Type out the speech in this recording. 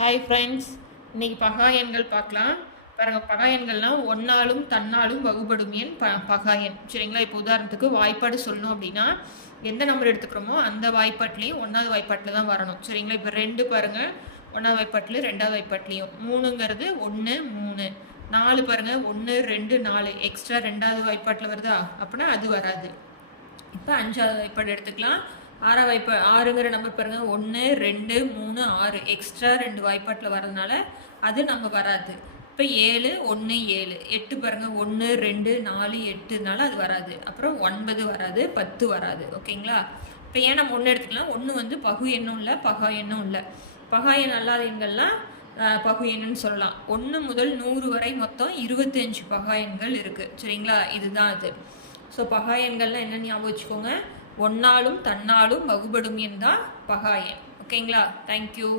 Hi friends, இன்றைக்கி பகா எண்கள் பார்க்கலாம். பாருங்கள், பகா எண்கள்னால் ஒன்னாலும் தன்னாலும் வகுபடும் எண் பகா எண். சரிங்களா? இப்போ உதாரணத்துக்கு வாய்ப்பாடு சொல்லணும் அப்படின்னா எந்த நம்பர் எடுத்துக்கிறோமோ அந்த வாய்ப்பாட்லேயும் ஒன்றாவது வாய்ப்பாட்டில் தான் வரணும். சரிங்களா? இப்போ 2 பாருங்கள், ஒன்றாவது வாய்ப்பாட்டில், ரெண்டாவது வாய்ப்பாட்லேயும். 3ங்கிறது 1 3. 4 பாருங்கள், 1 2 4 எக்ஸ்ட்ரா ரெண்டாவது வாய்ப்பாட்டில் வருதா? அப்படின்னா அது வராது. இப்போ 5வது வாய்ப்பாடு எடுத்துக்கலாம். 6ங்கிற நம்பர் பாருங்கள், 1 2 3 6 எக்ஸ்ட்ரா 2 வாய்ப்பாட்டில் வரதுனால அது நம்ம வராது. இப்போ 7 1 7 8 பாருங்கள், 1 2 4 8னால அது வராது. அப்புறம் 9 வராது, 10 வராது. ஓகேங்களா? இப்போ ஏன் நம்ம 1 எடுத்துக்கலாம்? 1 வந்து பகு எண்ணும் இல்லை, பகா எண்ணும் இல்லை. பகா எண் அல்லாத எண்கள்லாம் பகு எண்ணுன்னு சொல்லலாம். 1 முதல் 100 வரை மொத்தம் 25 பகா எண்கள் இருக்குது. சரிங்களா? இதுதான் அது. ஸோ பகா எண்கள்லாம் என்ன ஞாபகம் வச்சுக்கோங்க, ஒன்னாலும் தன்னாலும் வகுபடும் எண் தான் பகா எண். ஓகேங்களா? தேங்க்யூ.